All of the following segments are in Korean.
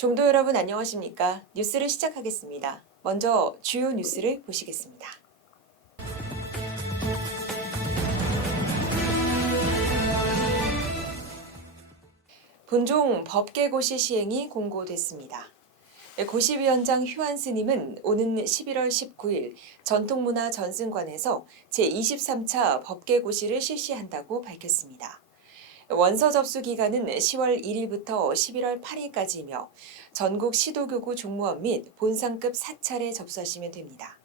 종도 여러분 안녕하십니까? 뉴스를 시작하겠습니다. 먼저 주요 뉴스를 보시겠습니다. 본종 법계고시 시행이 공고됐습니다. 고시위원장 휴안 스님은 오는 11월 19일 전통문화전승관에서 제23차 법계고시를 실시한다고 밝혔습니다. 원서 접수 기간은 10월 1일부터 11월 8일까지이며 전국 시도교구 종무원 및 본상급 사찰에 접수하시면 됩니다.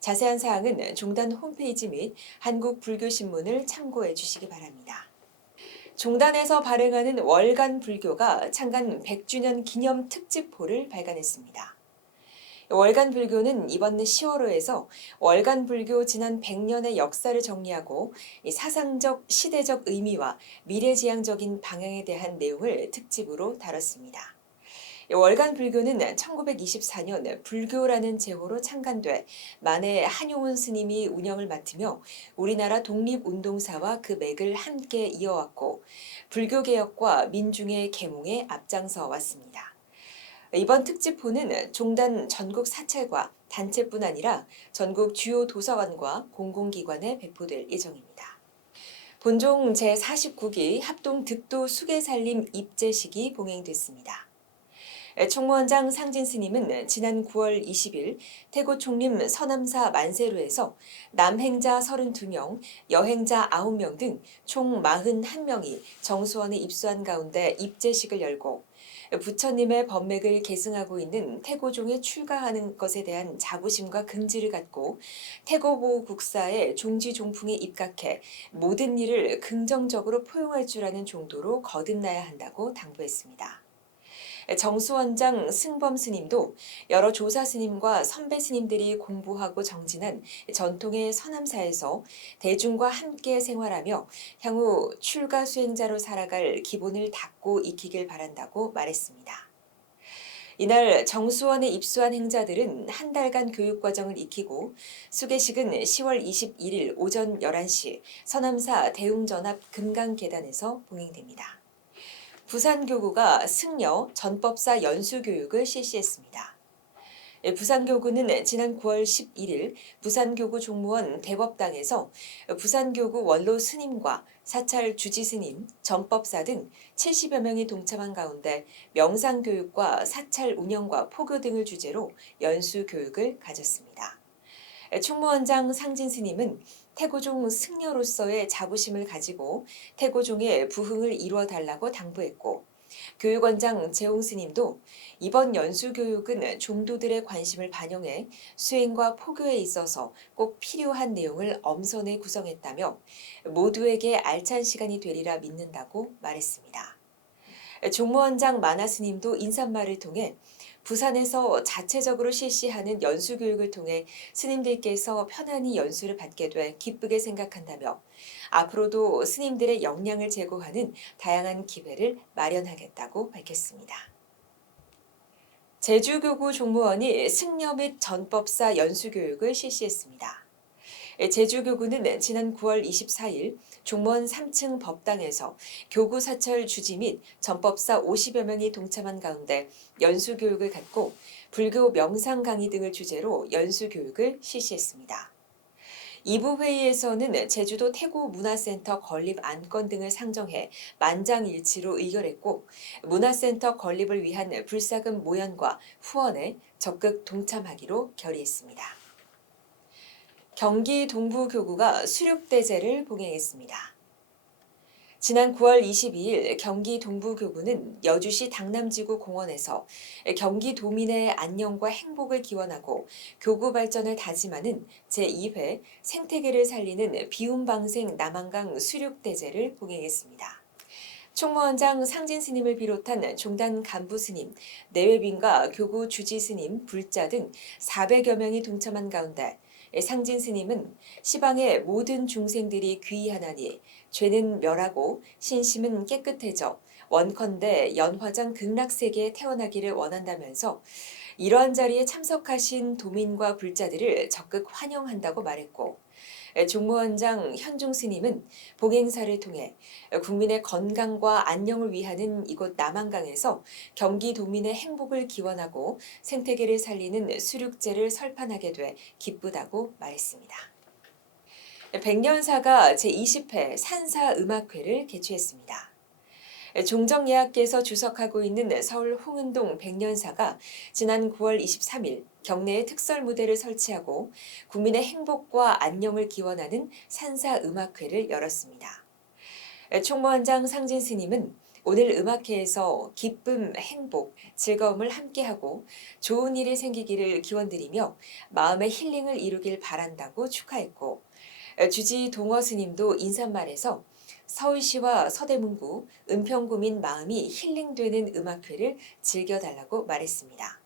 자세한 사항은 종단 홈페이지 및 한국불교신문을 참고해 주시기 바랍니다. 종단에서 발행하는 월간 불교가 창간 100주년 기념 특집호를 발간했습니다. 월간 불교는 이번 10월호에서 월간 불교 지난 100년의 역사를 정리하고 사상적, 시대적 의미와 미래지향적인 방향에 대한 내용을 특집으로 다뤘습니다. 월간 불교는 1924년 불교라는 제호로 창간돼 만해 한용운 스님이 운영을 맡으며 우리나라 독립운동사와 그 맥을 함께 이어왔고 불교개혁과 민중의 계몽에 앞장서 왔습니다. 이번 특집호는 종단 전국 사찰과 단체뿐 아니라 전국 주요 도서관과 공공기관에 배포될 예정입니다. 본종 제49기 합동 득도 수계살림 입제식이 봉행됐습니다. 총무원장 상진 스님은 지난 9월 20일 태고 총림 서남사 만세루에서 남행자 32명, 여행자 9명 등 총 41명이 정수원에 입수한 가운데 입제식을 열고 부처님의 법맥을 계승하고 있는 태고종에 출가하는 것에 대한 자부심과 긍지를 갖고 태고보국사의 종지종풍에 입각해 모든 일을 긍정적으로 포용할 줄 아는 정도로 거듭나야 한다고 당부했습니다. 정수원장 승범 스님도 여러 조사 스님과 선배 스님들이 공부하고 정진한 전통의 서남사에서 대중과 함께 생활하며 향후 출가 수행자로 살아갈 기본을 닦고 익히길 바란다고 말했습니다. 이날 정수원에 입수한 행자들은 한 달간 교육과정을 익히고 수계식은 10월 21일 오전 11시 서남사 대웅전합 금강계단에서 봉행됩니다. 부산교구가 승려 전법사 연수교육을 실시했습니다. 부산교구는 지난 9월 11일 부산교구 종무원 대법당에서 부산교구 원로 스님과 사찰 주지스님, 전법사 등 70여 명이 동참한 가운데 명상교육과 사찰 운영과 포교 등을 주제로 연수교육을 가졌습니다. 총무원장 상진 스님은 태고종 승려로서의 자부심을 가지고 태고종의 부흥을 이루어 달라고 당부했고 교육원장 재홍 스님도 이번 연수교육은 종도들의 관심을 반영해 수행과 포교에 있어서 꼭 필요한 내용을 엄선해 구성했다며 모두에게 알찬 시간이 되리라 믿는다고 말했습니다. 종무원장 마나 스님도 인사말을 통해 부산에서 자체적으로 실시하는 연수교육을 통해 스님들께서 편안히 연수를 받게 돼 기쁘게 생각한다며 앞으로도 스님들의 역량을 제고하는 다양한 기회를 마련하겠다고 밝혔습니다. 제주교구 종무원이 승려 및 전법사 연수교육을 실시했습니다. 제주교구는 지난 9월 24일 종무원 3층 법당에서 교구 사찰 주지 및 전법사 50여 명이 동참한 가운데 연수교육을 갖고 불교 명상 강의 등을 주제로 연수교육을 실시했습니다. 2부 회의에서는 제주도 태고 문화센터 건립 안건 등을 상정해 만장일치로 의결했고 문화센터 건립을 위한 불사금 모연과 후원에 적극 동참하기로 결의했습니다. 경기 동부교구가 수륙대제를 봉행했습니다. 지난 9월 22일 경기 동부교구는 여주시 당남지구 공원에서 경기도민의 안녕과 행복을 기원하고 교구 발전을 다짐하는 제2회 생태계를 살리는 비움방생 남한강 수륙대제를 봉행했습니다. 총무원장 상진 스님을 비롯한 종단 간부 스님, 내외빈과 교구 주지 스님, 불자 등 400여 명이 동참한 가운데 상진 스님은 시방의 모든 중생들이 귀의하나니 죄는 멸하고 신심은 깨끗해져 원컨대 연화장 극락세계에 태어나기를 원한다면서 이러한 자리에 참석하신 도민과 불자들을 적극 환영한다고 말했고 종무원장 현중 스님은 봉행사를 통해 국민의 건강과 안녕을 위하는 이곳 남한강에서 경기도민의 행복을 기원하고 생태계를 살리는 수륙제를 설판하게 돼 기쁘다고 말했습니다. 백년사가 제20회 산사음악회를 개최했습니다. 종정예학께서 주석하고 있는 서울 홍은동 백년사가 지난 9월 23일 경내에 특설 무대를 설치하고 국민의 행복과 안녕을 기원하는 산사음악회를 열었습니다. 총무원장 상진 스님은 오늘 음악회에서 기쁨, 행복, 즐거움을 함께하고 좋은 일이 생기기를 기원드리며 마음의 힐링을 이루길 바란다고 축하했고, 주지 동어 스님도 인사말에서 서울시와 서대문구, 은평구민 마음이 힐링되는 음악회를 즐겨달라고 말했습니다.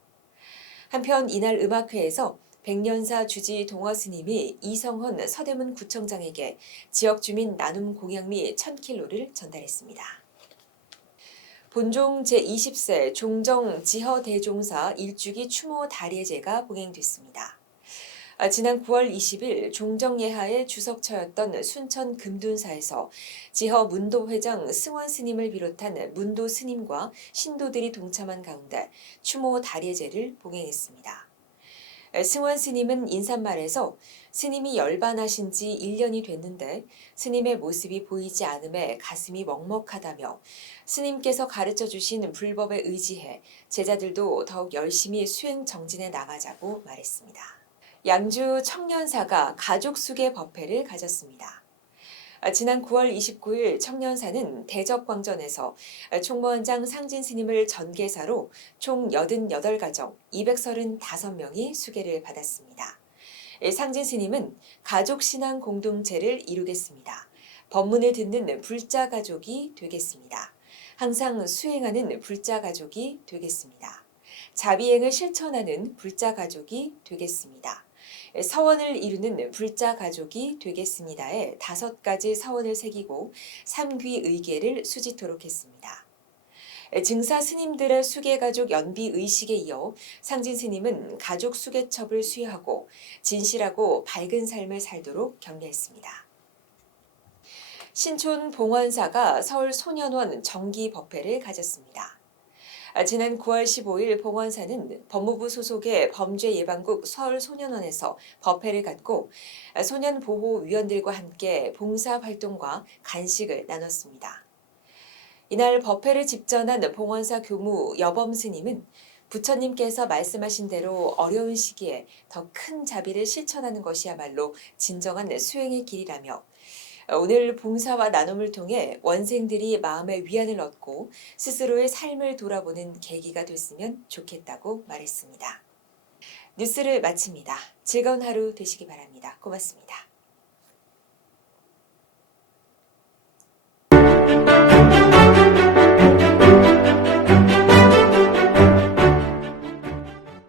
한편 이날 음악회에서 백년사 주지 동어 스님이 이성헌 서대문 구청장에게 지역 주민 나눔 공약 미 1000킬로를 전달했습니다. 본종 제20세 종정 지허대종사 일주기 추모 다례제가 봉행됐습니다. 지난 9월 20일 종정예하의 주석처였던 순천 금둔사에서 지허 문도회장 승원 스님을 비롯한 문도 스님과 신도들이 동참한 가운데 추모 다례제를 봉행했습니다. 승원 스님은 인사말에서 스님이 열반하신 지 1년이 됐는데 스님의 모습이 보이지 않음에 가슴이 먹먹하다며 스님께서 가르쳐 주신 불법에 의지해 제자들도 더욱 열심히 수행 정진해 나가자고 말했습니다. 양주 청년사가 가족수계 법회를 가졌습니다. 지난 9월 29일 청년사는 대적광전에서 총무원장 상진 스님을 전계사로 총 88가정 235명이 수계를 받았습니다. 상진 스님은 가족신앙 공동체를 이루겠습니다. 법문을 듣는 불자 가족이 되겠습니다. 항상 수행하는 불자 가족이 되겠습니다. 자비행을 실천하는 불자 가족이 되겠습니다. 서원을 이루는 불자 가족이 되겠습니다에 5가지 서원을 새기고 삼귀의계를 수짓토록 했습니다. 증사 스님들의 수계가족 연비 의식에 이어 상진 스님은 가족 수계첩을 수여하고 진실하고 밝은 삶을 살도록 격려했습니다. 신촌 봉원사가 서울 소년원 정기 법회를 가졌습니다. 지난 9월 15일 봉원사는 법무부 소속의 범죄예방국 서울소년원에서 법회를 갖고 소년보호위원들과 함께 봉사활동과 간식을 나눴습니다. 이날 법회를 집전한 봉원사 교무 여범 스님은 부처님께서 말씀하신 대로 어려운 시기에 더 큰 자비를 실천하는 것이야말로 진정한 수행의 길이라며 오늘 봉사와 나눔을 통해 원생들이 마음의 위안을 얻고 스스로의 삶을 돌아보는 계기가 됐으면 좋겠다고 말했습니다. 뉴스를 마칩니다. 즐거운 하루 되시기 바랍니다. 고맙습니다.